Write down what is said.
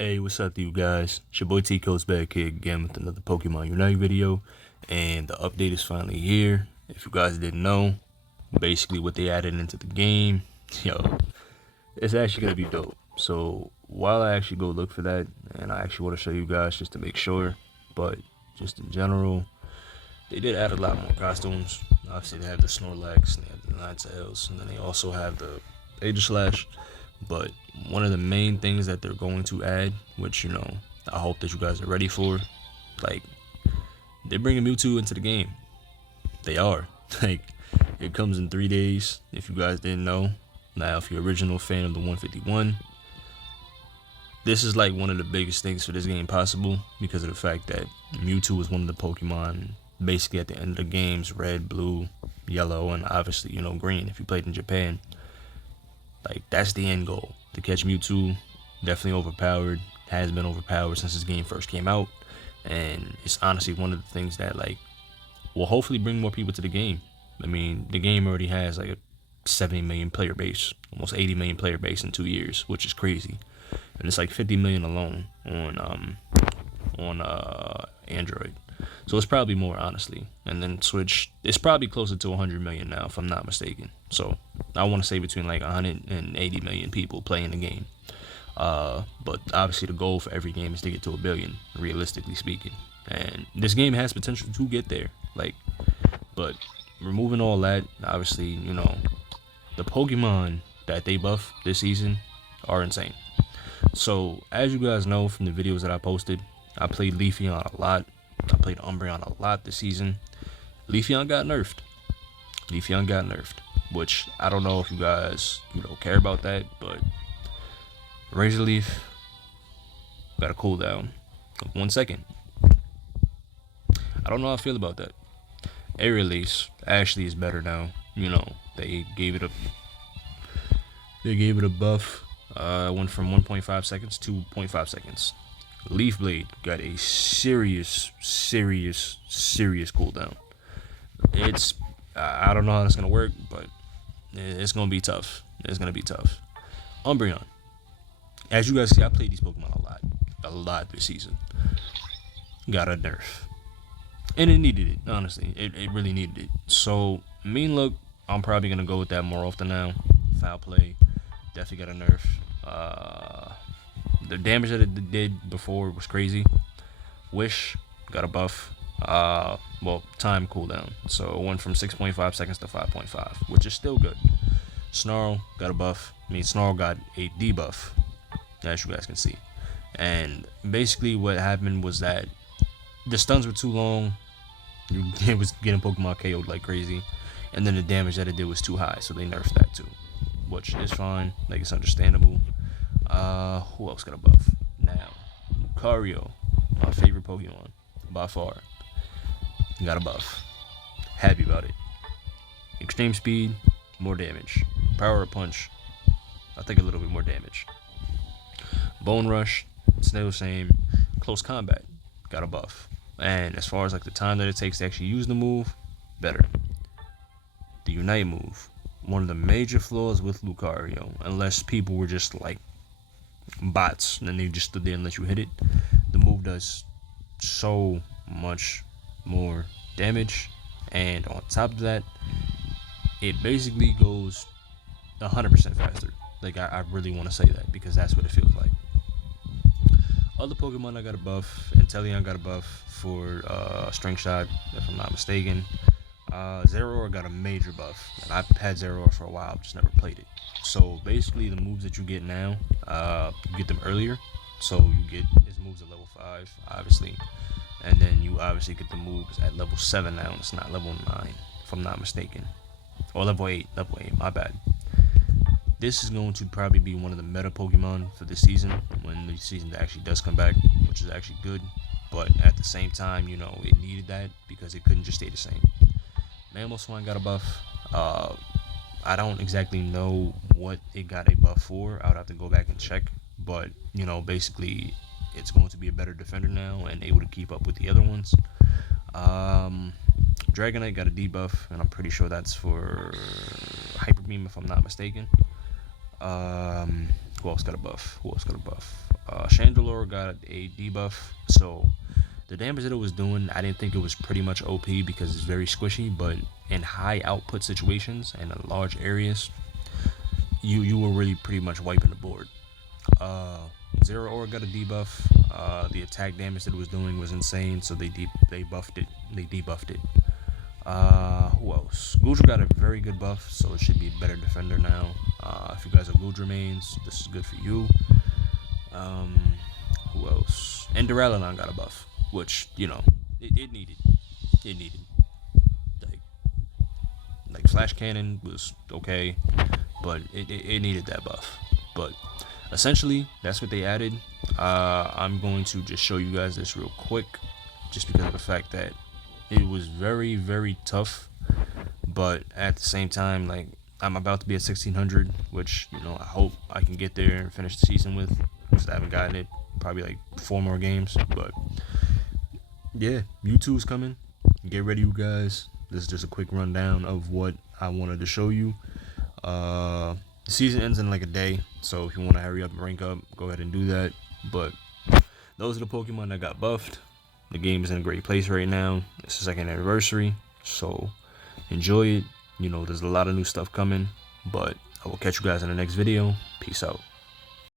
Hey, what's up to you guys? It's your boy T-Co's back here again with another Pokemon Unite video, and the update is finally here. If you guys didn't know, basically what they added into the game, yo, it's actually gonna be dope. So while I actually go look for that, and I actually want to show you guys just to make sure, but just in general, they did add a lot more costumes. Obviously, they have the Snorlax, and they have the Ninetales, and then they also have the Aegislash. But one of the main things that they're going to add, which I hope that you guys are ready for, like they're bringing Mewtwo into the game. They are. Like it comes in 3 days. If you guys didn't know, now if you're original fan of the 151, this is like one of the biggest things for this game possible because of the fact that Mewtwo is one of the Pokemon basically at the end of the games, red, blue, yellow, and obviously green if you played in Japan. Like that's the end goal, to catch Mewtwo. Definitely overpowered, has been overpowered since this game first came out, and it's honestly one of the things that will hopefully bring more people to the game. I mean, the game already has like a 70 million player base, almost 80 million player base in 2 years, which is crazy, and it's like 50 million alone on Android. So it's probably more, honestly. And then Switch, it's probably closer to 100 million now, if I'm not mistaken. So I want to say between like 180 million people playing the game. But obviously the goal for every game is to get to 1 billion, realistically speaking. And this game has potential to get there. But removing all that, obviously, the Pokemon that they buff this season are insane. So as you guys know from the videos that I posted, I played Leafeon a lot. I played Umbreon a lot this season. Leafeon got nerfed. Which I don't know if you guys, care about that, but Razor Leaf got a cooldown of 1 second. I don't know how I feel about that. Air Release actually is better now. They gave it a buff. Went from 1.5 seconds to 0.5 seconds. Leaf Blade got a serious cooldown. I don't know how that's gonna work, but it's gonna be tough. Umbreon, as you guys see, I played these Pokemon a lot this season. Got a nerf, and it needed it. Honestly, it really needed it. So Mean Look, I'm probably gonna go with that more often now. Foul Play, definitely got a nerf. The damage that it did before was crazy. Wish got a buff. Time cooldown. So it went from 6.5 seconds to 5.5, which is still good. Snarl got a buff. Snarl got a debuff, as you guys can see. And basically what happened was that the stuns were too long. It was getting Pokemon KO'd like crazy. And then the damage that it did was too high, so they nerfed that too, which is fine. It's understandable. Who else got a buff? Now, Lucario, my favorite Pokemon by far, got a buff. Happy about it. Extreme speed, more damage. Power punch, I think a little bit more damage. Bone rush, still the same. Close combat, got a buff. And as far as the time that it takes to actually use the move, better. The Unite move, one of the major flaws with Lucario, unless people were just bots and they just stood there and let you hit it, the move does so much more damage, and on top of that, it basically goes 100% faster. I really want to say that because that's what it feels like. Other Pokemon I got a buff. Inteleon got a buff for String Shot, if I'm not mistaken. Zeraora got a major buff, and I've had Zeraora for a while, just never played it. So basically the moves that you get now, you get them earlier. So you get his moves at level 5, obviously, and then you obviously get the moves at level 7 now. It's not level 9, if I'm not mistaken, or level 8. My bad. This is going to probably be one of the meta Pokemon for this season when the season actually does come back, which is actually good. But at the same time, it needed that because it couldn't just stay the same. Mamoswine got a buff. I don't exactly know what it got a buff for. I would have to go back and check. But, basically, it's going to be a better defender now and able to keep up with the other ones. Dragonite got a debuff, and I'm pretty sure that's for Hyper Beam, if I'm not mistaken. Who else got a buff? Chandelure got a debuff. So the damage that it was doing, I didn't think it was pretty much OP because it's very squishy, but in high output situations and in large areas, you were really pretty much wiping the board. Zero Aura got a debuff. The attack damage that it was doing was insane, so they buffed it. They debuffed it. Who else? Goodra got a very good buff, so it should be a better defender now. If you guys are Goodra mains, this is good for you. Who else? And Duraludon got a buff, which, you know, it needed. It needed. Like Flash Cannon was okay, but it needed that buff. But essentially, that's what they added. I'm going to just show you guys this real quick, just because of the fact that it was very, very tough. But at the same time, like, I'm about to be at 1600, which, you know, I hope I can get there and finish the season with, because I haven't gotten it. Probably like 4 more games. But yeah, Mewtwo's coming. Get ready, you guys. This is just a quick rundown of what I wanted to show you. The season ends in like a day, so if you want to hurry up and rank up, go ahead and do that. But those are the Pokemon that got buffed. The game is in a great place right now. It's the 2nd anniversary, so enjoy it. You know, there's a lot of new stuff coming, but I will catch you guys in the next video. Peace out.